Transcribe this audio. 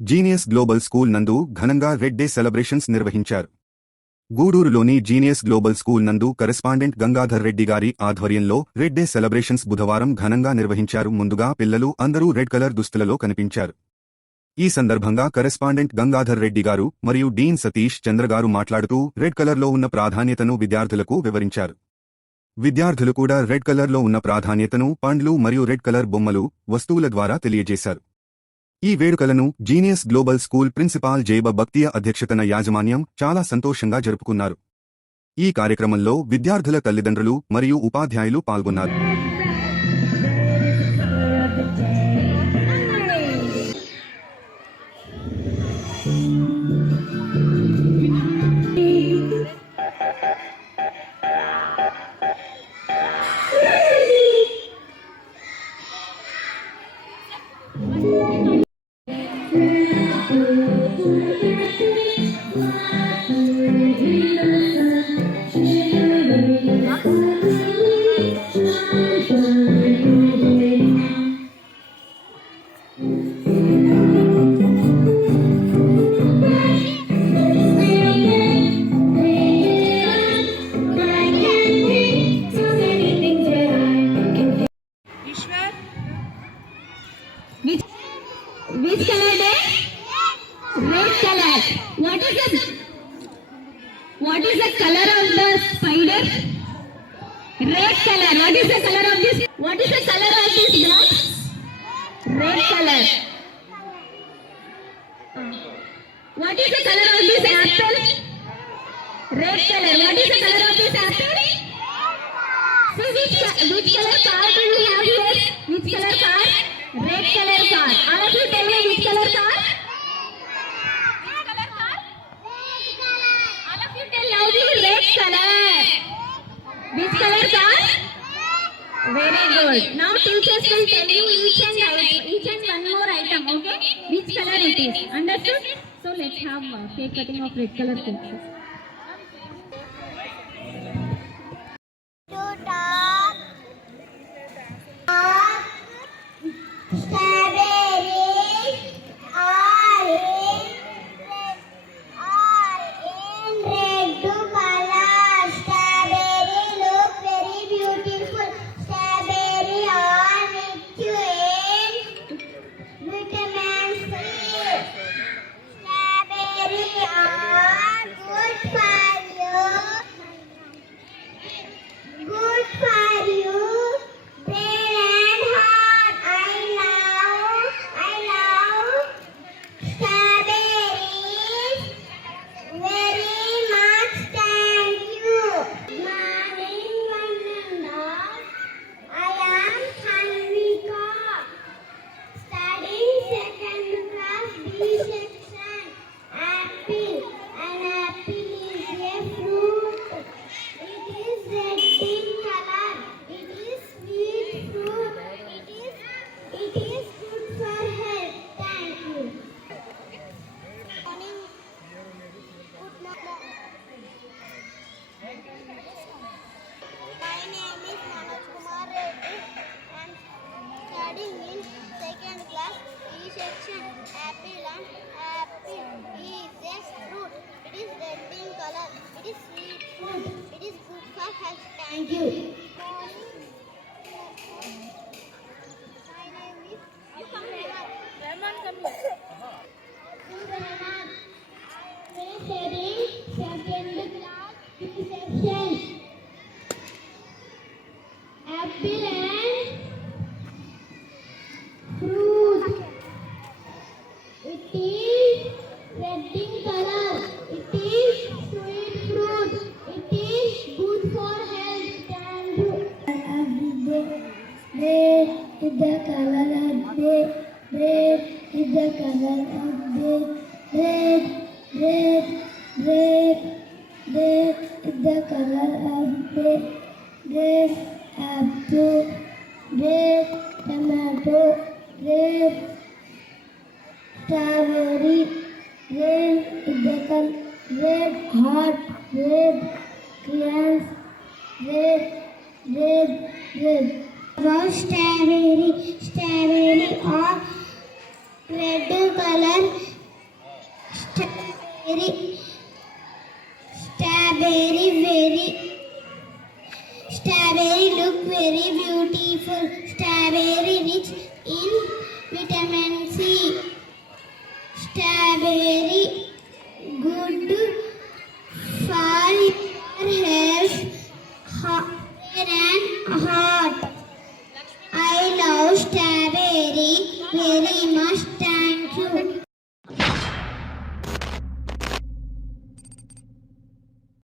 Genius global school నందు ఘనంగా red day celebrations నిర్వహించారు. గూడూరులోని జీనియస్ గ్లోబల్ స్కూల్ నందు కరెస్పాండెంట్ గంగాధర్ రెడ్డి గారి ఆధ్వర్యంలో రెడ్ డే సెలబ్రేషన్స్ బుధవారం ఘనంగా నిర్వహించారు. ముందుగా పిల్లలు అందరూ రెడ్ కలర్ దుస్తులలో కనిపించారు. ఈ సందర్భంగా కరెస్పాండెంట్ గంగాధర్ రెడ్డి గారు మరియు డీన్ సతీష్ చంద్ర గారు మాట్లాడుతూ రెడ్ కలర్లో ఉన్న ప్రాధాన్యతను విద్యార్థులకు వివరించారు. విద్యార్థులు కూడా రెడ్ కలర్లో ఉన్న ప్రాధాన్యతను పండ్లు మరియు రెడ్ కలర్ బొమ్మలు వస్తువుల ద్వారా తెలియజేశారు. ఈ వేడుకలను genius global school principal Jaiba Bhaktiya అధ్యక్షతన యాజమాన్యం చాలా సంతోషంగా జరుపుకున్నారు. ఈ కార్యక్రమంలో విద్యార్థుల తల్లిదండ్రులు మరియు ఉపాధ్యాయులు పాల్గొన్నారు. Which, color day? Red color. What is the what is the color of the spider? Red color. What is the color of this? What is the color of this grass? Red color. What is the color of this apple? Red color. What is the color of this apple? So which, which color car do we have here? Which color car? Red color car. All of you tell me which color car? All you color. Which color car? Very good. Now teachers will tell you each and i- each and one more item. Okay? Which color it is? Understood? So let's have uh, cake cutting of red color cake. Strawberries Thank you. Red is the color of the red red, red, red is the color of the red red tomato, red strawberry, red is the color of the red apple red tomato red strawberry about strawberry strawberry or red color. Strawberry strawberry very strawberry look very beautiful. Strawberry rich in vitamin